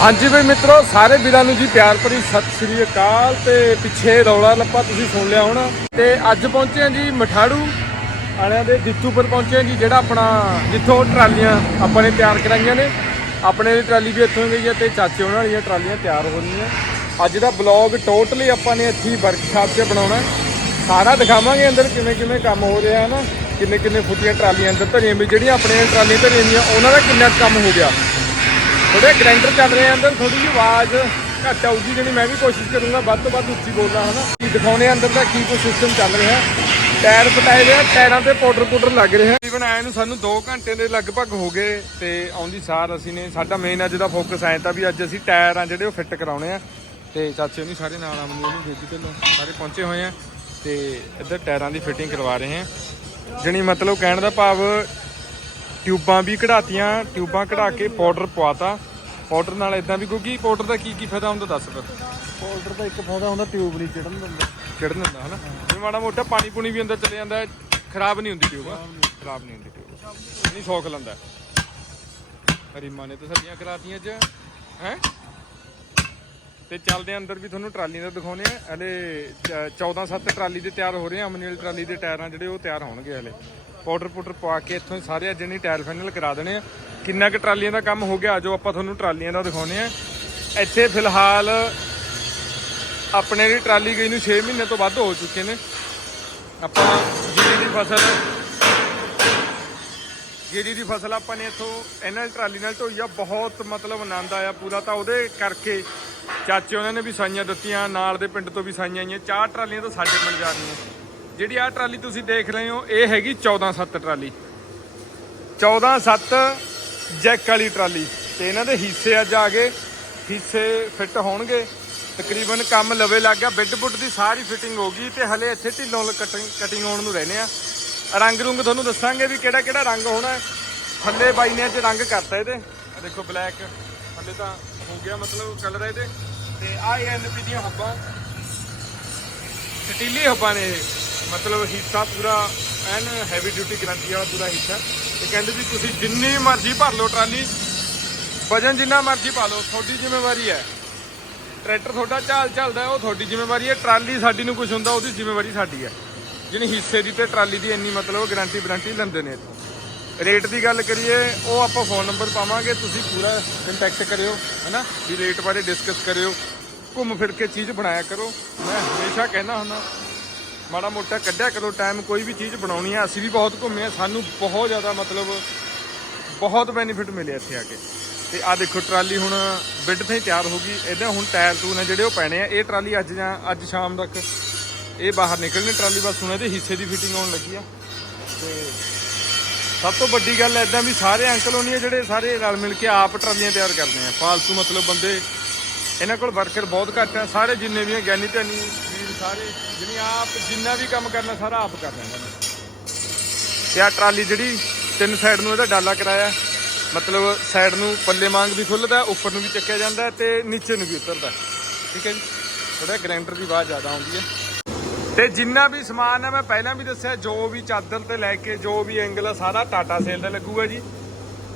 ਹਾਂਜੀ ਬਈ ਮਿੱਤਰੋ, ਸਾਰੇ ਵੀਰਾਂ ਨੂੰ ਜੀ ਪਿਆਰ ਭਰੀ ਸਤਿ ਸ੍ਰੀ ਅਕਾਲ ਤੇ ਪਿੱਛੇ ਰੌਲਾ ਲੱਪਾ ਤੁਸੀਂ ਸੁਣ ਲਿਆ ਹੋਣਾ। ਤੇ ਅੱਜ ਪਹੁੰਚੇ ਹਾਂ ਜੀ ਮਠਾੜੂ ਆਲਿਆਂ ਦੇ ਦਿੱਤੂ ਪਰ ਪਹੁੰਚੇ ਹਾਂ ਜੀ, ਜਿਹੜਾ ਆਪਣਾ ਜਿੱਥੋਂ ਟਰਾਲੀਆਂ ਆਪਾਂ ਨੇ ਤਿਆਰ ਕਰਾਈਆਂ ਨੇ। ਆਪਣੇ ਦੀ ਟਰਾਲੀ ਵੀ ਇੱਥੋਂ ਗਈ ਹੈ ਤੇ ਚਾਚੇ ਉਹਨਾਂ ਵਾਲੀਆਂ ਟਰਾਲੀਆਂ ਤਿਆਰ ਹੋ ਰਹੀਆਂ। ਅੱਜ ਦਾ ਬਲੌਗ ਟੋਟਲੀ ਆਪਾਂ ਨੇ ਇੱਥੇ ਵਰਕਸ਼ਾਪ 'ਚ ਬਣਾਉਣਾ। ਸਾਰਾ ਦਿਖਾਵਾਂਗੇ ਅੰਦਰ ਕਿਵੇਂ ਕਿਵੇਂ ਕੰਮ ਹੋ ਰਿਹਾ ਹੈ ਨਾ ਕਿੰਨੇ ਕਿੰਨੇ ਫੁੱਟੀਆਂ ਟਰਾਲੀਆਂ ਅੰਦਰ ਧਰੀਆਂ ਵੀ ਜਿਹੜੀਆਂ ਆਪਣੀਆਂ ਟਰਾਲੀਆਂ ਧਰੀਆਂ ਨੇ ਉਹਨਾਂ ਦਾ ਕਿੰਨਾ ਕੁ ਕੰਮ ਹੋ ਗਿਆ। ਥੋੜੇ ਗ੍ਰਾਈਂਡਰ ਚੱਲ ਰਹੇ ਆ ਅੰਦਰ ਥੋੜੀ ਜਿਹੀ ਆਵਾਜ਼ ਘੱਟ ਆਊਗੀ ਜਿਹੜੀ ਮੈਂ ਵੀ ਕੋਸ਼ਿਸ਼ ਕਰੂੰਗਾ, ਵੱਧ ਤੋਂ ਵੱਧ ਉੱਚੀ ਬੋਲਣਾ, ਹਨਾ? ਕੀ ਦਿਖਾਉਣੇ ਆ ਅੰਦਰ ਦਾ, ਕੀ ਕੁਝ ਸਿਸਟਮ ਚੱਲ ਰਿਹਾ? ਟਾਇਰ ਪਟਾਏ ਰਹੇ ਆ, ਟਾਇਰਾਂ ਤੇ ਪਾਊਡਰ ਪਾਊਡਰ ਲੱਗ ਰਿਹਾ ਤਕਰੀਬਨ ਆਏ ਨੂੰ ਸਾਨੂੰ 2 ਘੰਟੇ ਦੇ ਲਗਭਗ ਹੋ ਗਏ ਤੇ ਆਉਂਦੀ ਸਾਰ ਅਸੀਂ ਨੇ। ਸਾਡਾ ਮੇਨ ਅੱਜ ਦਾ ਫੋਕਸ ਆਇਆ ਤਾਂ ਵੀ ਅੱਜ ਅਸੀਂ ਟਾਇਰ ਆ ਜਿਹੜੇ ਉਹ ਫਿੱਟ ਕਰਾਉਣੇ ਆ। ਤੇ ਚਾਚੇ ਨਹੀਂ ਸਾਰੇ ਨਾਲ ਆਮਨੀ ਉਹਨੂੰ ਬੇਬੀ ਢਿੱਲੋਂ ਸਾਰੇ ਪਹੁੰਚੇ ਹੋਏ ਆ ਤੇ ਇੱਧਰ ਟਾਇਰਾਂ ਦੀ ਫਿਟਿੰਗ ਕਰਵਾ ਰਹੇ ਆ। ਜਣੀ ਮਤਲਬ ਕਹਿਣ ਦਾ ਭਾਵ ਟਿਊਬਾਂ ਵੀ ਕਢਾਤੀਆਂ ਟਿਊਬਾਂ ਕਢਾ ਕੇ ਪਾਊਡਰ ਪਵਾਤਾ। ਪਾਊਡਰ ਨਾਲ ਇਦਾਂ ਵੀ ਕਿਉਂਕਿ ਪਾਊਡਰ ਦਾ ਕੀ ਕੀ ਫਾਇਦਾ ਹੁੰਦਾ ਦੱਸ ਫਿਰ? ਪਾਊਡਰ ਦਾ ਇੱਕ ਫਾਇਦਾ ਹੁੰਦਾ ਟਿਊਬ ਨਹੀਂ ਚੜਨ ਦਿੰਦਾ। ਚੜਨ ਦਿੰਦਾ ਹਨਾ? ਜੇ ਮਾੜਾ ਮੋਟਾ ਪਾਣੀ ਪੂਣੀ ਵੀ ਅੰਦਰ ਚਲੇ ਜਾਂਦਾ ਖਰਾਬ ਨਹੀਂ ਹੁੰਦੀ ਟਿਊਬ ਖਰਾਬ ਨਹੀਂ ਹੁੰਦੀ ਟਿਊਬ ਨਹੀਂ ਸੌਕ ਲੰਦਾ। ਰੀਮਾ ਨੇ ਤਾਂ ਸਾਡੀਆਂ ਕਰਾਤੀਆਂ ਅੱਜ ਹੈ? ਤੇ ਚੱਲਦੇ ਅੰਦਰ ਵੀ ਤੁਹਾਨੂੰ ਟਰਾਲੀ ਦਾ ਦਿਖਾਉਨੇ ਆ। ਹਲੇ 14 7 ਟਰਾਲੀ ਦੇ ਤਿਆਰ ਹੋ ਰਹੇ ਆ। ਅਮਨੀ ਵਾਲੀ ਟਰਾਲੀ ਦੇ ਟਾਇਰਾਂ ਜਿਹੜੇ ਉਹ ਤਿਆਰ ਹੋਣਗੇ ਹਲੇ। ਪਾਊਡਰ ਪਾਊਡਰ ਪਾ ਕੇ ਇੱਥੋਂ ਸਾਰੇ ਅੱਜ ਨਹੀਂ ਟਾਇਰ ਫਾਈਨਲ ਕਰਾ ਦੇਣੇ ਆ। ਕਿੰਨਾ ਕੁ ਟਰਾਲੀਆਂ ਦਾ ਕੰਮ ਹੋ ਗਿਆ ਜੋ ਆਪਾਂ ਤੁਹਾਨੂੰ ਟਰਾਲੀਆਂ ਦਾ ਦਿਖਾਉਨੇ ਆ ਇੱਥੇ ਫਿਲਹਾਲ ਆਪਣੇ ਦੀ ਟਰਾਲੀ ਗਈ ਨੂੰ 6 ਮਹੀਨੇ ਤੋਂ ਵੱਧ ਹੋ ਚੁੱਕੇ ਨੇ। ਆਪਾਂ ਜੀਰੀ ਦੀ ਫਸਲ ਜੀਰੀ ਦੀ ਫਸਲ ਆਪਾਂ ਨੇ ਇੱਥੋਂ ਇਹਨਾਂ ਟਰਾਲੀ ਨਾਲ ਢੋਈ ਆ, ਬਹੁਤ ਮਤਲਬ ਆਨੰਦ ਆਇਆ ਪੂਰਾ। ਤਾਂ ਉਹਦੇ ਕਰਕੇ ਚਾਚੇ ਉਹਨਾਂ ਨੇ ਵੀ ਸਾਈਆਂ ਦਿੱਤੀਆਂ, ਨਾਲ ਦੇ ਪਿੰਡ ਤੋਂ ਵੀ ਸਾਈਆਂ ਆਈਆਂ। ਚਾਰ ਟਰਾਲੀਆਂ ਤਾਂ ਸਾਡੇ ਪਿੰਡ ਜਾ ਰਹੀਆਂ। ਜਿਹੜੀ ਆਹ ਟਰਾਲੀ ਤੁਸੀਂ ਦੇਖ ਰਹੇ ਹੋ, ਇਹ ਹੈਗੀ 14 7 ਟਰਾਲੀ। 14 7 ਜੈਕ ਵਾਲੀ ਟਰਾਲੀ। ਤੇ ਇਹਨਾਂ ਦੇ ਹਿੱਸੇ ਅੱਜ ਆ ਗਏ। ਹਿੱਸੇ ਫਿੱਟ ਹੋਣਗੇ। ਤਕਰੀਬਨ ਕੰਮ ਲਵੇ ਲੱਗ ਗਿਆ। ਬਿੱਡ ਬੁੱਡ ਦੀ ਸਾਰੀ ਫਿਟਿੰਗ ਹੋ ਗਈ ਤੇ ਹਲੇ ਇੱਥੇ ਢਿੱਲੋਂ ਕਟਿੰਗ ਕਟਿੰਗ ਹੋਣ ਨੂੰ ਰਹਿੰਦੇ ਆ। ਰੰਗ ਰੁੰਗ ਤੁਹਾਨੂੰ ਦੱਸਾਂਗੇ ਵੀ ਕਿਹੜਾ ਕਿਹੜਾ ਰੰਗ ਹੋਣਾ ਥੱਲੇ ਬਾਈ ਨੇ ਅੱਜ ਰੰਗ ਕਰਤਾ ਇਹਦੇ। ਦੇਖੋ ਬਲੈਕ। ਹਲੇ ਤਾਂ ਹੋ ਗਿਆ ਮਤਲਬ ਕਲਰ ਇਹਦੇ। ਤੇ ਆਹ ਐਨਪੀ ਦੀਆਂ ਹੱਬਾਂ। ਸਟੀਲੀ ਹੱਬਾਂ ਨੇ ਇਹ। ਮਤਲਬ ਹਿੱਸਾ ਪੂਰਾ ਐਨ ਹੈਵੀ ਡਿਊਟੀ ਗਰੰਟੀ ਵਾਲਾ ਪੂਰਾ ਹਿੱਸਾ ਇਹ ਕਹਿੰਦੇ ਵੀ ਤੁਸੀਂ ਜਿੰਨੀ ਮਰਜ਼ੀ ਭਰ ਲਓ ਟਰਾਲੀ, ਵਜਨ ਜਿੰਨਾ ਮਰਜ਼ੀ ਪਾ ਲਓ, ਤੁਹਾਡੀ ਜ਼ਿੰਮੇਵਾਰੀ ਹੈ। ਟਰੈਕਟਰ ਤੁਹਾਡਾ ਚਾਲ ਚੱਲਦਾ ਉਹ ਤੁਹਾਡੀ ਜ਼ਿੰਮੇਵਾਰੀ ਹੈ, ਟਰਾਲੀ ਸਾਡੀ ਨੂੰ ਕੁਝ ਹੁੰਦਾ, ਉਹਦੀ ਜ਼ਿੰਮੇਵਾਰੀ ਸਾਡੀ ਹੈ। ਜਿਹਨੇ ਹਿੱਸੇ ਦੀ ਤੇ ਟਰਾਲੀ ਦੀ ਇੰਨੀ ਮਤਲਬ ਗਰੰਟੀ ਵਾਰੰਟੀ ਲੈਂਦੇ ਨੇ। ਇੱਥੋਂ ਰੇਟ ਦੀ ਗੱਲ ਕਰੀਏ, ਉਹ ਆਪਾਂ ਫੋਨ ਨੰਬਰ ਪਾਵਾਂਗੇ, ਤੁਸੀਂ ਪੂਰਾ ਕੰਟੈਕਟ ਕਰਿਓ, ਹੈਨਾ? ਵੀ ਰੇਟ ਬਾਰੇ ਡਿਸਕਸ ਕਰਿਓ। ਘੁੰਮ ਫਿਰ ਕੇ ਚੀਜ਼ ਬਣਾਇਆ ਕਰੋ। ਮੈਂ ਹਮੇਸ਼ਾ ਕਹਿਣਾ ਹੁੰਦਾ ਮਾੜਾ ਮੋਟਾ ਕੱਢਿਆ ਕਰੋ ਟਾਈਮ ਕੋਈ ਵੀ ਚੀਜ਼ ਬਣਾਉਣੀ ਆ, ਅਸੀਂ ਵੀ ਬਹੁਤ ਘੁੰਮੇ ਆ, ਸਾਨੂੰ ਬਹੁਤ ਜ਼ਿਆਦਾ ਮਤਲਬ ਬਹੁਤ ਬੈਨੀਫਿਟ ਮਿਲੇ ਇੱਥੇ ਆ ਕੇ। ਤੇ ਆ ਦੇਖੋ ਟਰਾਲੀ ਹੁਣ ਬਿੱਡ ਤੇ ਤਿਆਰ ਹੋ ਗਈ, ਇਹਦੇ ਹੁਣ ਟਾਇਰ ਟੂ ਨੇ ਜਿਹੜੇ ਉਹ ਪੈਣੇ ਆ, ਇਹ ਟਰਾਲੀ ਅੱਜ ਜਾਂ, ਅੱਜ ਸ਼ਾਮ ਤੱਕ ਇਹ ਬਾਹਰ ਨਿਕਲਣੀ, ਟਰਾਲੀ ਬਸ ਹੁਣ ਇਹਦੇ ਹਿੱਸੇ ਦੀ ਫਿਟਿੰਗ ਆਉਣ ਲੱਗੀ ਆ। ਤੇ ਸਭ ਤੋਂ ਵੱਡੀ ਗੱਲ ਐਦਾਂ ਵੀ ਸਾਰੇ ਅੰਕਲ ਹੋਣੀ ਆ ਜਿਹੜੇ ਸਾਰੇ ਰਲ ਮਿਲ ਕੇ ਆਪ ਟਰਾਲੀਆਂ ਤਿਆਰ ਕਰਦੇ ਆ। ਫਾਲਤੂ ਮਤਲਬ ਬੰਦੇ, ਇਹਨਾਂ ਕੋਲ ਵਰਕਰ ਬਹੁਤ ਘੱਟ ਆ, ਸਾਰੇ ਜਿੰਨੇ ਵੀ ਆ ਗਿਆਨੀ ਧਨੀ ਸਾਰੇ ਜਿਹਨੇ ਆਪ ਜਿੰਨਾ ਵੀ ਕੰਮ ਕਰਨਾ, ਸਾਰਾ ਆਪ ਕਰ ਇਹਨਾਂ ਨੇ। ਤੇ ਆ ਟਰਾਲੀ ਜਿਹੜੀ, ਤਿੰਨ ਸਾਈਡ ਨੂੰ ਇਹਦਾ ਡਾਲਾ ਕਰਾਇਆ। ਮਤਲਬ ਸਾਈਡ ਨੂੰ ਪੱਲੇ ਵਾਂਗ ਵੀ ਖੁੱਲਦਾ, ਉੱਪਰ ਨੂੰ ਵੀ ਚੱਕਿਆ ਜਾਂਦਾ ਤੇ ਨੀਚੇ ਨੂੰ ਵੀ ਉਤਰਦਾ। ਠੀਕ ਹੈ ਜੀ? ਥੋੜਾ ਗ੍ਰਾਈਂਡਰ ਦੀ ਆਵਾਜ਼ ਜ਼ਿਆਦਾ ਆਉਂਦੀ ਹੈ। ਤੇ ਜਿੰਨਾ ਵੀ ਸਮਾਨ ਹੈ, ਮੈਂ ਪਹਿਲਾਂ ਵੀ ਦੱਸਿਆ, ਜੋ ਵੀ ਚਾਦਰ ਤੇ ਲੈ ਕੇ, ਜੋ ਵੀ ਐਂਗਲ ਆ, ਸਾਰਾ ਟਾਟਾ ਸੇਲ ਦਾ ਲੱਗੂਗਾ ਜੀ।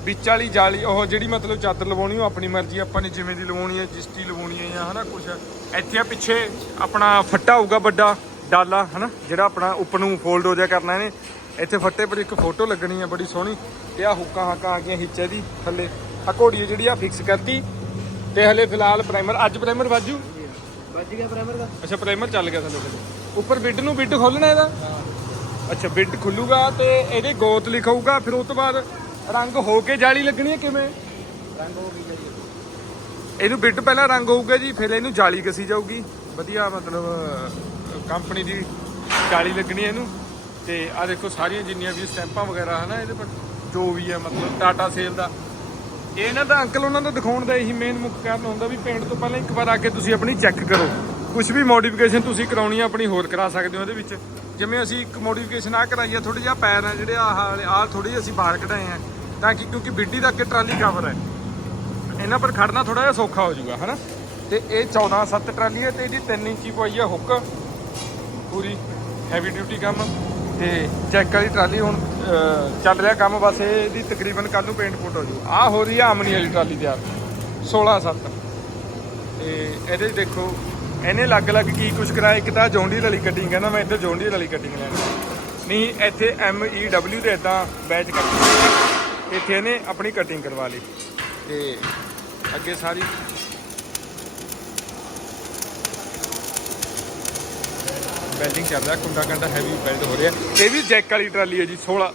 ਵਿੱਚ ਵਾਲੀ ਜਾਲੀ ਉਹ ਜਿਹੜੀ ਮਤਲਬ ਚਾਦਰ ਲਵਾਉਣੀ ਉਹ ਆਪਣੀ ਮਰਜ਼ੀ ਆਪਾਂ ਨੇ ਜਿਵੇਂ ਦੀ ਲਵਾਉਣੀ ਹੈ ਜਿਸਟੀ ਲਵਾਉਣੀ ਹੈ ਜਾਂ ਹਨਾ ਕੁਛ। ਇੱਥੇ ਆ ਪਿੱਛੇ ਆਪਣਾ ਫੱਟਾ ਹੋਊਗਾ ਵੱਡਾ ਡਾਲਾ ਹਨਾ ਜਿਹੜਾ ਆਪਣਾ ਉੱਪਰ ਨੂੰ ਫੋਲਡ ਹੋ ਜਾ ਕਰਨਾ ਇਹਨੇ। ਇੱਥੇ ਫੱਟੇ ਪਰ ਇੱਕ ਫੋਟੋ ਲੱਗਣੀ ਹੈ ਬੜੀ ਸੋਹਣੀ। ਤੇ ਆ ਹੁੱਕਾਂ ਹਾਕਾਂ ਆ ਗਈਆਂ ਹਿੱਚੇ ਦੀ ਥੱਲੇ। ਆ ਘੋੜੀ ਜਿਹੜੀ ਆ ਫਿਕਸ ਕਰਤੀ। ਤੇ ਹਲੇ ਫਿਲਹਾਲ ਪ੍ਰਾਈਮਰ ਅੱਜ ਪ੍ਰਾਈਮਰ ਵਾਜੂ? ਵੱਜ ਗਿਆ ਪ੍ਰਾਈਮਰ ਦਾ। ਅੱਛਾ ਪ੍ਰਾਈਮਰ ਚੱਲ ਗਿਆ ਥੱਲੇ ਥੱਲੇ। ਉੱਪਰ ਬਿੱਡ ਨੂੰ ਬਿੱਡ ਖੋਲਣਾ ਇਹਦਾ? ਅੱਛਾ ਬਿੱਡ ਖੁੱਲੂਗਾ ਤੇ ਇਹਦੇ ਗੋਤ ਲਿਖਾਊਗਾ ਫਿਰ ਉਸ ਤੋਂ ਬਾਅਦ ਰੰਗ ਹੋ ਕੇ ਜਾਲੀ ਲੱਗਣੀ ਹੈ ਕਿਵੇਂ? ਰੰਗ ਹੋ ਗਈ ਜੀ। ਇਹਨੂੰ ਬਿੱਡ ਪਹਿਲਾਂ ਰੰਗ ਹੋਊਗਾ ਜੀ ਫਿਰ ਇਹਨੂੰ ਜਾਲੀ ਕਸੀ ਜਾਊਗੀ। ਵਧੀਆ ਮਤਲਬ ਕੰਪਨੀ ਦੀ ਜਾਲੀ ਲੱਗਣੀ ਹੈ ਇਹਨੂੰ। ਤੇ ਆ ਦੇਖੋ ਸਾਰੀਆਂ ਜਿੰਨੀਆਂ ਵੀ ਸਟੈਂਪਾਂ ਵਗੈਰਾ ਹਨਾ ਇਹਦੇ ਪਰ ਜੋ ਵੀ ਹੈ ਮਤਲਬ ਟਾਟਾ ਸੇਲ ਦਾ। ਇਹ ਇਹਨਾਂ ਦਾ ਅੰਕਲ ਉਹਨਾਂ ਦਾ ਦਿਖਾਉਣ ਦਾ ਇਹੀ ਮੇਨ ਮੁੱਖ ਕਾਰਨ ਹੁੰਦਾ ਵੀ ਪੇਂਟ ਤੋਂ ਪਹਿਲਾਂ ਇੱਕ ਵਾਰ ਆ ਕੇ ਤੁਸੀਂ ਆਪਣੀ ਚੈੱਕ ਕਰੋ। ਕੁਝ ਵੀ ਮੋਡੀਫਿਕੇਸ਼ਨ ਤੁਸੀਂ ਕਰਾਉਣੀ ਆ ਆਪਣੀ ਹੋਰ ਕਰਾ ਸਕਦੇ ਹੋ ਇਹਦੇ ਵਿੱਚ। ਜਿਵੇਂ ਅਸੀਂ ਇੱਕ ਮੋਡੀਫਿਕੇਸ਼ਨ ਆ ਕਰਾਈ ਆ ਥੋੜੀ ਜਿਹਾ ਪੈਰ ਆ ਜਿਹੜੇ ਆਹ ਆਹ ਥੋੜੀ ਅਸੀਂ ਬਾਹਰ ਕਢਾਏ ਆ। ਤਾਂ ਕਿ ਕਿਉਂਕਿ ਬਿੱਡੀ ਦਾ ਅੱਗੇ ਟਰਾਲੀ ਕਵਰ ਹੈ। ਇਹਨਾਂ ਪਰ ਖੜਨਾ ਥੋੜਾ ਜਿਹਾ ਸੌਖਾ ਹੋ ਜਾਊਗਾ, ਹਨਾ? ਤੇ ਇਹ 14 7 ਟਰਾਲੀ ਹੈ ਤੇ ਇਹਦੀ 3 ਇੰਚੀ ਪਈ ਹੈ ਹੁੱਕ, ਪੂਰੀ ਹੈਵੀ ਡਿਊਟੀ ਕੰਮ। ਤੇ ਚੈੱਕ ਵਾਲੀ ਟਰਾਲੀ ਹੁਣ ਚੱਲ ਰਿਹਾ ਕੰਮ, ਬਸ ਇਹਦੀ ਤਕਰੀਬਨ ਕੱਲ ਨੂੰ ਪੇਂਟ ਫੁੱਟ ਹੋ ਜੂ ਆ ਹੋ ਰਹੀ ਆ ਆਮਨੀ ਵਾਲੀ ਟਰਾਲੀ ਤਿਆਰ 16 7 ਤੇ ਇਹਦੇ 'ਚ ਦੇਖੋ, ਇਹਨੇ ਅਲੱਗ-ਅਲੱਗ ਕੀ ਕੁਝ ਕਰਾਇਆ? ਇੱਕ ਤਾਂ ਜੌਂਡੀਰ ਵਾਲੀ ਕਟਿੰਗ ਕਹਿੰਦਾ ਮੈਂ ਇੱਧਰ ਜੌਂਡੀਰ ਵਾਲੀ ਕਟਿੰਗ ਲੈਣੀ। ਨਹੀਂ, ਇੱਥੇ ਐਮ ਈ ਡਬਲਯੂ ਦੇ ਇਦਾਂ ਬੈਚ ਕੱਟ ਇੱਥੇ ਇਹਨੇ ਆਪਣੀ ਕਟਿੰਗ ਕਰਵਾ ਲਈ। ਤੇ ਅੱਗੇ ਸਾਰੀ ਵੈਲਡਿੰਗ ਚੱਲ ਰਿਹਾ ਕੁੰਡਾ ਕੰਡਾ ਹੈਵੀ ਵੈਲਡ ਹੋ ਰਿਹਾ। ਇਹ ਵੀ ਜੈਕ ਵਾਲੀ ਟਰਾਲੀ ਹੈ ਜੀ 16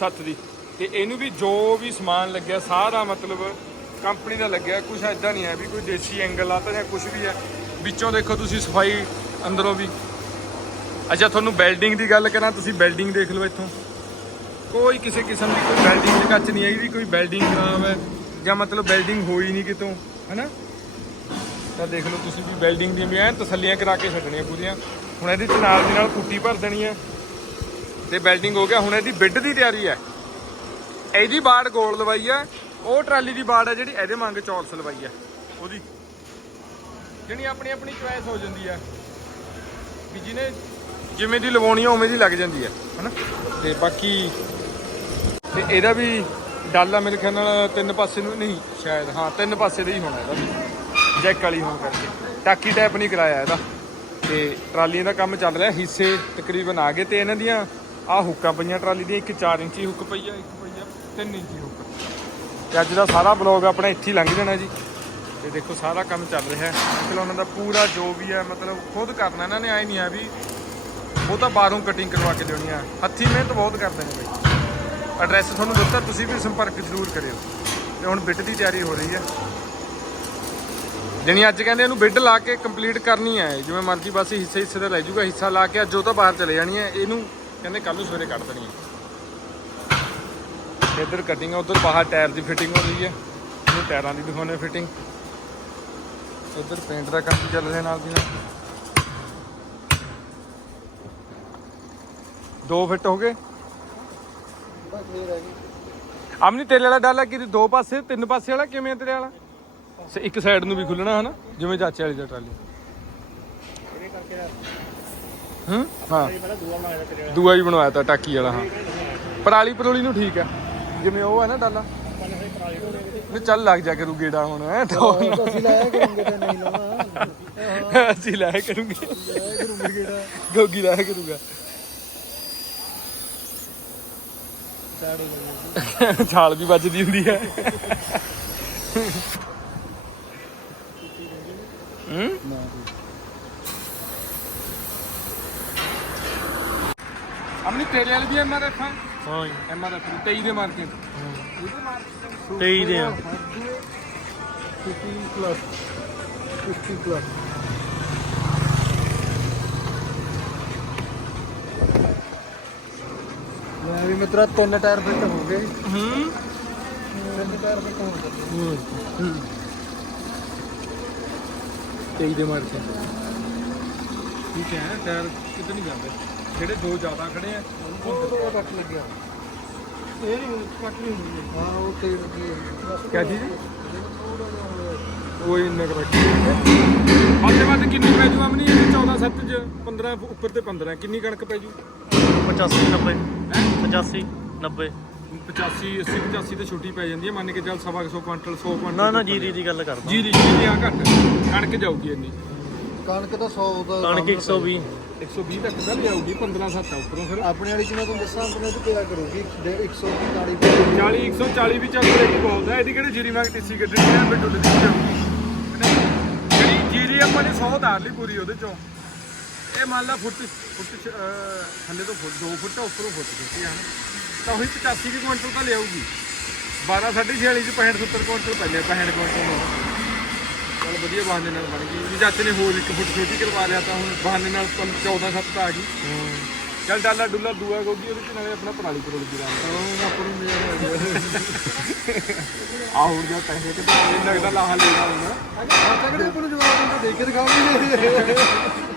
7 ਦੀ। ਤੇ ਇਹਨੂੰ ਵੀ ਜੋ ਵੀ ਸਮਾਨ ਲੱਗਿਆ ਸਾਰਾ ਮਤਲਬ ਕੰਪਨੀ ਦਾ ਲੱਗਿਆ ਕੁਝ ਐਦਾਂ ਨਹੀਂ ਹੈ ਵੀ ਕੋਈ ਦੇਸੀ ਐਂਗਲ ਆਤਾ ਜਾਂ ਕੁਝ ਵੀ ਹੈ। ਵਿੱਚੋਂ ਦੇਖੋ ਤੁਸੀਂ ਸਫ਼ਾਈ ਅੰਦਰੋਂ ਵੀ। ਅੱਛਾ ਤੁਹਾਨੂੰ ਵੈਲਡਿੰਗ ਦੀ ਗੱਲ ਕਰਾਂ ਤੁਸੀਂ ਵੈਲਡਿੰਗ ਦੇਖ ਲਓ ਇੱਥੋਂ। ਕੋਈ ਕਿਸੇ ਕਿਸਮ ਦੀ ਕੋਈ ਵੈਲਡਿੰਗ ਦੀ ਕੱਚ ਨਹੀਂ ਆਈ ਵੀ ਕੋਈ ਵੈਲਡਿੰਗ ਖਰਾਬ ਹੈ ਜਾਂ ਮਤਲਬ ਵੈਲਡਿੰਗ ਹੋਈ ਨਹੀਂ ਕਿਤੋਂ, ਹੈਨਾ? ਤਾਂ ਦੇਖ ਲਓ ਤੁਸੀਂ ਵੀ ਵੈਲਡਿੰਗ ਦੀਆਂ ਵੀ ਐ ਤਸੱਲੀਆਂ ਕਰਾ ਕੇ ਛੱਡਣੀਆਂ ਪੂਰੀਆਂ। ਹੁਣ ਇਹਦੇ ਚ ਨਾਲ ਦੀ ਨਾਲ ਪੁੱਟੀ ਭਰ ਦੇਣੀ ਹੈ। ਤੇ ਵੈਲਡਿੰਗ ਹੋ ਗਿਆ, ਹੁਣ ਇਹਦੀ ਬਿੱਡ ਦੀ ਤਿਆਰੀ ਹੈ। ਇਹਦੀ ਬਾੜ ਗੋਲ ਲਵਾਈ ਹੈ, ਉਹ ਟਰਾਲੀ ਦੀ ਬਾੜ ਹੈ ਜਿਹੜੀ ਇਹਦੇ ਮੰਗ ਚੌਰਸ ਲਵਾਈ ਹੈ। ਉਹਦੀ। ਜਿਹੜੀ ਆਪਣੀ ਆਪਣੀ ਚੁਆਇਸ ਹੋ ਜਾਂਦੀ ਹੈ। ਵੀ ਜਿਹਨੇ ਜਿਵੇਂ ਦੀ ਲਵਾਉਣੀ ਆ, ਉਵੇਂ ਦੀ ਲੱਗ ਜਾਂਦੀ ਹੈ ਹਨਾ? ਤੇ ਬਾਕੀ ਤੇ ਇਹਦਾ ਵੀ ਡਾਲਾ ਮੇਰੇ ਖਿਆਲ ਨਾਲ ਤਿੰਨ ਪਾਸੇ ਨੂੰ, ਨਹੀਂ, ਸ਼ਾਇਦ, ਹਾਂ, ਤਿੰਨ ਪਾਸੇ ਦਾ ਹੀ ਹੋਣਾ ਇਹਦਾ ਵੀ। ਜੈਕ ਵਾਲੀ ਹੋਣ ਕਰਕੇ। ਟਾਕੀ ਟੈਪ ਨਹੀਂ ਕਰਾਇਆ ਇਹਦਾ। ਤੇ ਟਰਾਲੀਆਂ ਦਾ ਕੰਮ ਚੱਲ ਰਿਹਾ, ਹਿੱਸੇ ਤਕਰੀਬਨ ਆ ਗਏ ਤੇ ਇਹਨਾਂ ਦੀਆਂ ਆਹ ਹੁੱਕਾਂ ਪਈਆਂ, ਟਰਾਲੀ ਦੀਆਂ, ਇੱਕ 4 ਇੰਚੀ ਹੁੱਕ ਪਈ ਆ, ਇੱਕ ਪਈ ਆ 3 ਇੰਚੀ ਹੁੱਕ। ਤੇ ਅੱਜ ਦਾ ਸਾਰਾ ਬਲੌਗ ਆਪਣਾ ਇੱਥੇ ਹੀ ਲੰਘ ਜਾਣਾ ਜੀ। ਤੇ ਦੇਖੋ, ਸਾਰਾ ਕੰਮ ਚੱਲ ਰਿਹਾ। ਹੈ ਅੰਕਲ ਉਹਨਾਂ ਦਾ ਪੂਰਾ ਜੋ ਵੀ ਹੈ ਮਤਲਬ ਖੁਦ ਕਰਨਾ, ਇਹਨਾਂ ਨੇ ਆਏ ਨਹੀਂ ਆ ਵੀ ਉਹ ਤਾਂ ਬਾਹਰੋਂ ਕਟਿੰਗ ਕਰਵਾ ਕੇ ਦੇਣੀ ਆ। ਹੱਥੀ ਮਿਹਨਤ ਬਹੁਤ ਕਰਦੇ ਨੇ ਬਾਈ। ਐਡਰੈਸ ਤੁਹਾਨੂੰ ਦਿੱਤਾ ਤੁਸੀਂ ਵੀ ਸੰਪਰਕ ਜ਼ਰੂਰ ਕਰਿਓ। ਤੇ ਹੁਣ ਬਿੱਡ ਦੀ ਤਿਆਰੀ ਹੋ ਰਹੀ ਹੈ। ਜਣੀ ਅੱਜ ਕਹਿੰਦੇ ਇਹਨੂੰ ਬਿੱਡ ਲਾ ਕੇ ਕੰਪਲੀਟ ਕਰਨੀ ਹੈ। ਜਿਵੇਂ ਮਰਜ਼ੀ ਬਸ ਹਿੱਸੇ ਹਿੱਸੇ ਦਾ ਲੈ ਜੂਗਾ, ਹਿੱਸਾ ਲਾ ਕੇ ਅੱਜ ਉਹ ਤਾਂ ਬਾਹਰ ਚਲੇ ਜਾਣੀ ਹੈ। ਇਹਨੂੰ ਕਹਿੰਦੇ ਕੱਲ ਨੂੰ ਸਵੇਰੇ ਕੱਢ ਦੇਣੀ ਹੈ। ਇੱਧਰ ਕਟਿੰਗ ਹੈ ਉਧਰ ਬਾਹਰ ਟਾਇਰ ਦੀ ਫਿਟਿੰਗ ਹੋ ਰਹੀ ਹੈ। ਇਹਨੂੰ ਟਾਇਰਾਂ ਦੀ ਦਿਖਾਉਣੇ ਫਿਟਿੰਗ ਉਧਰ ਪੇਂਟ ਦਾ ਕੰਮ ਚੱਲ ਰਿਹਾ ਨਾਲ ਦੀ ਨਾਲ। ਦੋ ਫਿੱਟ ਹੋ ਗਏ। ਬਸ ਫੇਰ ਹੈ ਜੀ ਆਮਨੀ ਤੇਰੇ ਵਾਲਾ ਡਾਲਾ ਕਿ ਦੋ ਪਾਸੇ ਤਿੰਨ ਪਾਸੇ ਵਾਲਾ? ਕਿਵੇਂ ਤੇਰੇ ਵਾਲਾ? ਇੱਕ ਸਾਈਡ ਨੂੰ ਵੀ ਖੁੱਲਣਾ ਹਨਾ ਜਿਵੇਂ ਚਾਚੇ ਵਾਲੀ ਦਾ ਟਰਾਲੀ। ਇਹਦੇ ਕਰਕੇ ਹੂੰ? ਹਾਂ। ਇਹ ਪਹਿਲਾਂ ਦੂਆ ਹੀ ਬਣਵਾਇਆ ਤਾ ਟਾਕੀ ਵਾਲਾ ਹਾਂ। ਪਰਾਲੀ ਪਰੋਲੀ ਨੂੰ ਠੀਕ ਹੈ ਜਿਵੇਂ ਉਹ ਹੈ ਨਾ ਡਾਲਾ। ਇਹ ਵੀ ਚੱਲ ਲੱਗ ਜਾ ਕਰੂ ਗੇੜਾ ਹੁਣ ਦੋ ਅਸੀਂ ਲਾਇਆ ਕਰੂੰਗੇ ਤੇ ਨਹੀਂ ਲਾਵਾਂ ਅਸੀਂ ਲਾਇਆ ਕਰੂਗੇ। ਗੋਗੀ ਲਾਇਆ ਕਰੂਗਾ ਸਾੜੇ ਲੱਗੇ ਛਾਲ ਵੀ ਵੱਜਦੀ ਹੁੰਦੀ ਹੈ। ਹੂੰ? ਅਮਨੀ ਤੇਰੇ ਵਾਲੀ ਵੀ ਐਮਆਰਐਫ ਹੈ ਹਾਂ ਐਮਆਰਐਫ 23 ਦੇ ਮਾਰਕੀਟ 23 ਦੇ ਆ। 50 ਪਲੱਸ 50 ਪਲੱਸ ਮੈਂ ਵੀ ਮਿੱਤਰਾ ਤਿੰਨ ਟਾਇਰ ਫਿੱਟ ਹੋ ਗਏ। ਹੂੰ। ਤਿੰਨ ਟਾਇਰ ਫਿੱਟ ਹੋ ਗਏ। ਹੂੰ 23 ਦੇ ਠੀਕ ਹੈ ਟਾਇਰ ਕਿਤੇ ਨਹੀਂ ਜਾਂਦੇ। ਜਿਹੜੇ ਦੋ ਜ਼ਿਆਦਾ ਖੜੇ ਆ ਉਹ ਕੱਟ ਲੱਗਿਆ। ਇਹ ਨਹੀਂ ਕੱਟ ਨਹੀਂ ਹੁੰਦੀ ਹਾਂ ਉਹ ਤੇ ਲੱਗੀ ਹੈ ਕਿਆ ਚੀਜ਼ ਕੋਈ ਇੰਨਾ ਕਰ ਵੱਧ ਵੱਧ ਕਿੰਨੀ ਪੈ ਜੂ ਅਮਨੀ? ਇਹ 14 7 ਚ 15 ਉੱਪਰ ਤੇ 15 ਕਿੰਨੀ ਕਣਕ ਪੈ ਜੂ? 85 90 85 90 85 80 85 ਤੇ ਛੋਟੀ ਪੈ ਜਾਂਦੀ ਹੈ ਮੰਨ ਕੇ ਚੱਲ ਸਵਾ ਕੁ ਸੌ ਕੁਆਂਟਲ 100 ਕੁਆਂਟਲ ਨਾ ਨਾ ਜੀਰੀ ਦੀ ਗੱਲ ਕਰਦਾ। ਜੀਰੀ ਜੀਰੀ ਆ ਘੱਟ। ਕਣਕ ਜਾਊਗੀ ਇੰਨੀ। ਕਣਕ ਤਾਂ 100 ਦਾ ਕਣਕ 120 120 ਤੱਕ ਤਾਂ ਲਿਆਊਗੀ 15 7 ਉੱਪਰੋਂ ਫਿਰ। ਆਪਣੇ ਵਾਲੀ ਕਿਵੇਂ ਤੁਹਾਨੂੰ ਦੱਸਾਂ ਆਪਣੇ ਤੇ ਪਿਆ ਕਰੂਗੀ? 140 40 40 140 ਵੀ ਚੱਲ ਰਹੀ ਹੈ ਇਹਦੀ ਕਿਹੜੀ ਜੀਰੀ ਮੰਗ ਟੀਸੀ ਗੱਡੀ ਬਿੱਟੂ ਲੱਗੀ ਜਾਊਗੀ ਜਿਹੜੀ ਜੀਰੀ ਆਪਾਂ ਨੇ 100 ਧਾਰ ਲਈ ਪੂਰੀ ਉਹਦੇ ਚੋਂ। ਇਹ ਮੰਨ ਲਾ ਫੁੱਟ ਫੁੱਟ ਚ, ਅਹ, ਥੱਲੇ ਤੋਂ ਫੁੱਟ 2 ਫੁੱਟ ਉੱਪਰੋਂ ਫੁੱਟ ਦਿੱਤੀ ਹਨ। ਤਾਂ ਉਹੀ 85 ਦੀ ਕੁਇੰਟਲ ਤਾਂ ਲਿਆਊਗੀ। 12 46 ਚ 65 70 ਕੁਇੰਟਲ ਪਹਿਲੇ 65 ਕੁਇੰਟਲ ਨੂੰ। ਚਲ ਵਧੀਆ ਬਹਾਨੇ ਨਾਲ ਬਣ ਗਈ। ਵੀ ਚਾਚੇ ਨੇ ਹੋਰ ਇੱਕ ਫੁੱਟ ਛੋਟੀ ਕਰਵਾ ਲਿਆ ਤਾਂ ਹੁਣ ਬਹਾਨੇ ਨਾਲ 14 7 ਤਾਂ ਆ ਗਈ। ਚੱਲ ਡਾਲਾ ਡੁੱਲਾ ਦੂਆ ਗੋਗੀ ਉਹਦੇ ਚ ਨਾਲੇ ਆਪਣਾ ਪਰਾਲੀ ਪਰੋਲੀ ਦੀ ਨੂੰ। ਨਜ਼ਾਰਾ ਆ ਆ ਹੁਣ ਜਾਂ। ਪੈਸੇ ਕਿਤੇ ਲੱਗਦਾ ਲਾਹਾ ਲੈਣਾ ਹੁਣ। ਕਿਹੜੇ ਆਪਾਂ ਨੂੰ ਜਵਾਬ ਦਿੰਦੇ ਦੇਖ ਕੇ ਦਿਖਾਉਂਗੇ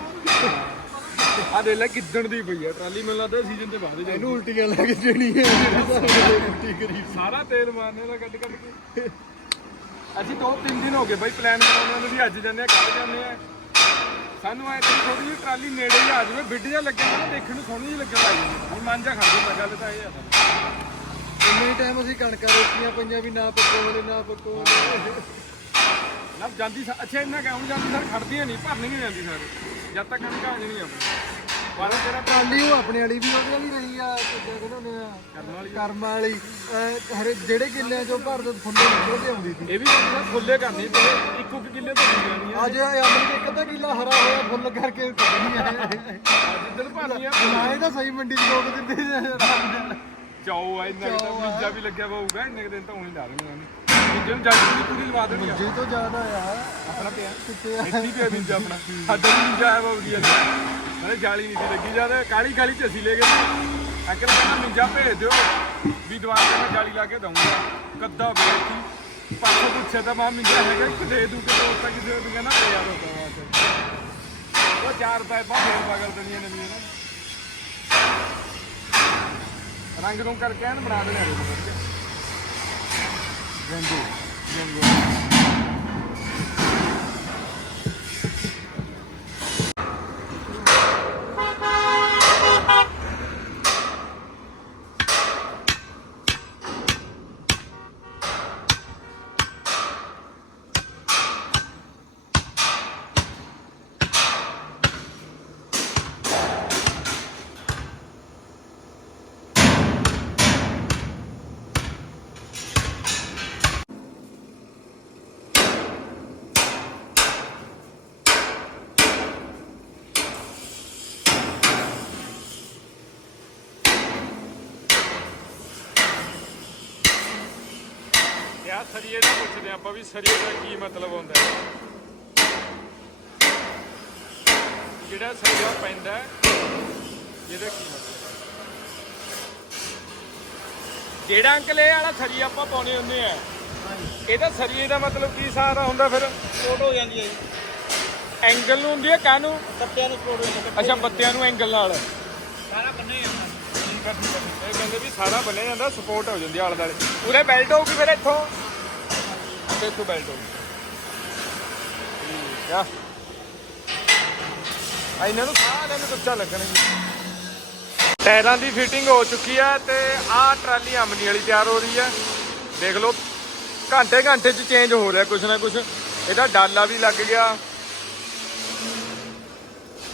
ਆ ਦੇ ਲੈ ਕਿੱਦਣ ਦੀ ਪਈ ਆ ਟਰਾਲੀ ਮੈਨੂੰ ਲੱਗਦਾ ਸੀਜ਼ਨ ਤੇ ਬਾਅਦ ਜਾਊ ਇਹਨੂੰ ਉਲਟੀਆਂ ਲੱਗ ਜਣੀ ਹੈ। ਉਲਟੀ ਕਰੀ। ਸਾਰਾ ਤੇਲ ਮਾਰਨੇ ਦਾ ਕੱਢ ਕੱਢ ਕੇ। ਅਸੀਂ ਦੋ ਤਿੰਨ ਦਿਨ ਹੋ ਗਏ ਬਾਈ ਪਲਾਨ ਬਣਾਉਂਦੇ ਨੂੰ ਵੀ ਅੱਜ ਜਾਂਦੇ ਆ ਕੱਲ ਜਾਂਦੇ ਆ। ਸਾਨੂੰ ਐ ਤੇ ਥੋੜੀ ਜਿਹੀ ਟਰਾਲੀ ਨੇੜੇ ਹੀ ਆ ਜਾਵੇ ਬਿੱਡ ਜਿਹਾ ਲੱਗਿਆ ਨਾ ਦੇਖਣ ਨੂੰ ਸੋਹਣੀ ਜਿਹੀ ਲੱਗਣ ਲੱਗ ਜਾਂਦੀ ਹੁਣ ਮਨ ਜਾ ਖਾ ਜਾਂਦਾ ਗੱਲ ਤਾਂ ਇਹ ਆ। ਇੰਨੇ ਟਾਈਮ ਅਸੀਂ ਕਣਕਾਂ ਰੋਟੀਆਂ ਪਈਆਂ ਵੀ ਨਾ ਪੱਕੋ ਵਾਲੇ ਨਾ ਪੱਕੋ। ਵਾਲੇ ਨਾ ਜਾਂਦੀ ਸਾ- ਅੱਛਾ ਇੰਨਾ ਕਹਿ ਜਾਂਦੀ ਸਰ ਖੜਦੀਆਂ ਨਹੀਂ ਭਰਨੀ ਨਹੀਂ ਜਾਂਦੀ ਸਰ। ਜਦ ਤੱਕ ਕਣਕ ਆ ਜਣੀ ਆਪਣੀ ਪਰ ਤੇਰਾ ਟਰਾਲੀ ਉਹ ਆਪਣੇ ਵਾਲੀ ਵੀ ਉਹਦੇ ਵਾਲੀ ਰਹੀ ਆ ਕਿੱਦਾਂ ਕਹਿੰਦੇ ਹੁੰਦੇ ਆ? ਕਰਨ ਵਾਲੀ। ਕਰਮ ਵਾਲੀ। ਅਹ ਹਰੇ ਜਿਹੜੇ ਕਿੱਲਿਆਂ ਚੋਂ ਭਰਦੇ ਫੁੱਲੇ ਨਿਕਲਦੇ ਆਉਂਦੀ ਸੀ। ਇਹ ਵੀ ਕਹਿੰਦਾ ਫੁੱਲੇ ਕਰਨੀ ਤੇ ਇੱਕ ਇੱਕ ਕਿੱਲੇ ਤੋਂ ਨਹੀਂ ਜਾਣੀ ਆ। ਅੱਜ ਅਮਨ ਦੇ ਇੱਕ ਅੱਧਾ ਕਿੱਲਾ ਹਰਾ ਹੋਇਆ ਫੁੱਲ ਕਰਕੇ ਕੱਢਣੀ ਆ ਜਿੱਦਣ ਭਰਨੀ ਆ ਲਾਏ ਤਾਂ ਸਹੀ ਮੰਡੀ ਚ ਲੋਕ ਦਿੰਦੇ ਨੇ। ਚਾਓ ਆ ਇੰਨਾ ਕੁ ਤਾਂ। ਮਿੰਜਾ ਵੀ ਲੱਗਿਆ ਹੋਊਗਾ ਇੰਨੇ ਕੁ ਦਿਨ ਤਾਂ ਉਹੀ ਲਾ ਦੇਣੀ ਉਹਨੇ। ਮਿੰਜੇ ਨੂੰ ਜੱਟ ਦੀ ਪੂਰੀ ਲਵਾ ਦੇਣੀ ਆ। ਜੇ ਤੋਂ ਜ਼ਿਆਦਾ ਆ। ਆਪਣਾ ਪਿਆ। ਕਿਤੇ ਆ। ਇੱਥੇ ਪਿਆ ਮਿੰਜਾ ਆਪਣਾ। ਸਾਡਾ ਵੀ ਮਿੰਜਾ ਹੈ ਬਾਬੂ ਜੀ ਨਾਲੇ ਜਾਲੀ ਨਹੀਂ ਸੀ ਲੱਗੀ। ਜਦ ਕਾਲੀ ਕਾਲੀ ਚ ਅਸੀਂ ਲੈ ਗਏ ਅੰਕਲ ਕਹਿੰਦਾ ਮਿੰਜਾ ਭੇਜ ਦਿਓ। ਵੀ ਦੁਆਰ ਤੇ ਮੈਂ ਜਾਲੀ ਲਾ ਕੇ ਦਊਂਗਾ। ਕੱਦਾ ਵੇਚੀ ਪਾਸੋਂ ਪੁੱਛਿਆ ਤਾਂ ਮਾਂ ਮਿੰਜਾ ਹੈਗਾ ਇੱਕ ਦੇ ਦੂ ਕਿ ਦੋ ਤੱਕ ਦੇ ਵੀ ਕਹਿੰਦਾ ਪਿਆ ਹੁੰਦਾ ਵਾ ਉਹ ਚਾਰ ਬਾਅਦ ਫੇਰ ਪਾਗਲ ਦਣੀਆਂ ਨਵੀਆਂ ਨਾ। ਰੰਗ ਰੰਗ ਕਰਕੇ ਐਨ ਬਣਾ ਦੇਣੇ ਆ। ਵਧੀਆ ਗੰਗੂ ਗੰਗੂ ਯਾ ਸਰੀਏ ਦਾ ਪੁੱਛਦੇ ਆਪਾਂ ਵੀ ਸਰੀਏ ਦਾ ਕੀ ਮਤਲਬ ਹੁੰਦਾ ਹੈ। ਜਿਹੜਾ ਸਰੀਆ ਪੈਂਦਾ ਇਹਦਾ ਕੀ ਮਤਲਬ ਜਿਹੜਾ ਅੰਕਲ ਇਹ ਵਾਲਾ ਸਰੀਆ ਆਪਾਂ ਪਾਉਣੇ ਹੁੰਦੇ ਆ ਇਹਦਾ ਸਰੀਏ ਦਾ ਮਤਲਬ ਕੀ ਸਾਰਾ ਹੁੰਦਾ ਫਿਰ? ਸਪੋਰਟ ਹੋ ਜਾਂਦੀ ਹੈ ਜੀ। ਐਂਗਲ ਨੂੰ ਹੁੰਦੀ ਹੈ ਕਾਹਨੂੰ? ਕੱਟਿਆਂ ਨੂੰ ਸਪੋਰਟ ਹੋ ਜਾਂਦਾ ਅੱਛਾ ਬੱਤਿਆਂ ਨੂੰ ਐਂਗਲ ਨਾਲ। ਸਾਰਾ ਬੰਨੇ ਜਾਂਦਾ ਇਹ ਕਹਿੰਦੇ ਵੀ ਸਾਰਾ ਬੰਨਿਆ ਜਾਂਦਾ ਸਪੋਰਟ ਹੋ ਜਾਂਦੀ ਆਲੇ ਦਾਲੇ ਪੂਰੇ ਬੈਲਟ ਹੋਊਗੀ ਫਿਰ ਇੱਥੋਂ? ਤੇ ਬੈਲਟ ਹੋਊਗੀ ਠੀਕ ਆ। ਆ ਇਹਨਾਂ ਨੂੰ ਸਾਰਿਆਂ ਨੂੰ ਕੱਚਾ ਲੱਗਣਗੇ ਟਾਇਰਾਂ ਦੀ ਫਿਟਿੰਗ ਹੋ ਚੁੱਕੀ ਹੈ ਤੇ ਆਹ ਟਰਾਲੀ ਅਮਨੀ ਵਾਲੀ ਤਿਆਰ ਹੋ ਰਹੀ ਹੈ ਦੇਖ ਲਓ, ਘੰਟੇ ਘੰਟੇ ਚ ਚੇਂਜ ਹੋ ਰਿਹਾ ਕੁਛ ਨਾ ਕੁਛ। ਇਹਦਾ ਡਾਲਾ ਵੀ ਲੱਗ ਗਿਆ।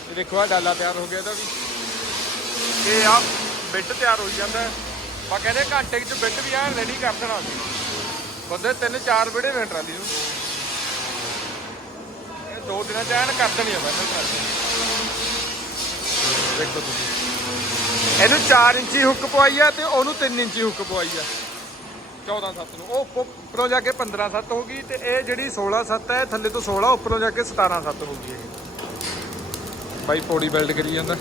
ਇਹ ਦੇਖੋ, ਆ ਡਾਲਾ ਤਿਆਰ ਹੋ ਗਿਆ ਇਹਦਾ ਵੀ। ਇਹ ਆ ਬਿੱਟ ਤਿਆਰ ਹੋਈ ਜਾਂਦਾ। ਹੈ। ਕਹਿੰਦੇ ਘੰਟੇ ਚ ਬਿੱਟ ਵੀ ਆ ਰੈਡੀ ਕਰ ਦੇਣਾ। ਬੰਦੇ ਤਿੰਨ ਚਾਰ ਬਿੜੇ ਨੇ ਟਰਾਲੀ ਨੂੰ। ਇਹ ਦੋ ਦਿਨਾਂ ਚ ਐਨ ਕਰ ਦੇਣੀ ਆ ਬੰਦੇ ਟਰਾਲੀ ਦੇਖੋ ਤੁਸੀਂ। ਇਹਨੂੰ 4 ਇੰਚੀ ਹੁੱਕ ਪਵਾਈ ਆ ਤੇ ਉਹਨੂੰ 3 ਇੰਚੀ ਹੁੱਕ ਪਵਾਈ ਆ। 14 7 ਨੂੰ। ਉਹ ਉੱਪਰੋਂ ਜਾ ਕੇ 15 7 ਹੋ ਗਈ ਤੇ ਇਹ ਜਿਹੜੀ 16 7 ਹੈ, ਥੱਲੇ ਤੋਂ 16 ਉੱਪਰੋਂ ਜਾ ਕੇ 17 7 ਹੋ ਗਈ ਇਹ। ਬਾਈ ਪੌੜੀ ਬਿਲਡ ਕਰੀ ਜਾਂਦਾ।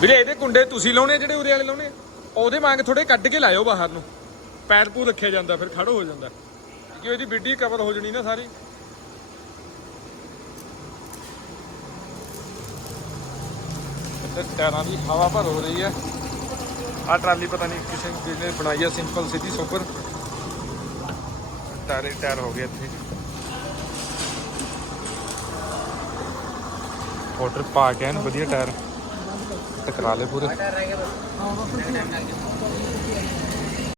ਵੀਰੇ, ਇਹਦੇ ਕੁੰਡੇ ਤੁਸੀਂ ਲਾਉਣੇ ਜਿਹੜੇ ਉਰੇ ਵਾਲੇ ਲਾਉਣੇ ਆ? ਉਹਦੇ ਵਾਂਗ ਥੋੜੇ ਕੱਢ ਕੇ ਲਾਇਓ ਬਾਹਰ ਨੂੰ। ਪੈਰ ਪੂ ਰੱਖਿਆ ਜਾਂਦਾ, ਫਿਰ ਖੜੋ ਹੋ ਜਾਂਦਾ। ਕਿਉਂਕਿ ਇਹਦੀ ਬਿੱਡੀ ਕਵਰ ਹੋ ਜਣੀ ਨਾ ਸਾਰੀ। ਇੱਥੇ ਟਾਇਰਾਂ ਦੀ ਹਵਾ ਭਰ ਹੋ ਰਹੀ ਹੈ ਆ ਟਰਾਲੀ ਪਤਾ ਨਹੀਂ ਕਿਸੇ ਜਿਹਨੇ ਬਣਾਈ ਹੈ ਸਿੰਪਲ ਸਿੱਧੀ ਸੁਪਰ। ਟਾਇਰੇ ਟਾਇਰ ਹੋ ਗਏ ਇੱਥੇ। ਆਰਡਰ ਪਾ ਕੇ ਐਨ, ਵਧੀਆ ਟਾਇਰ। ਟਕਰਾ ਲੈ ਪੂਰੇ।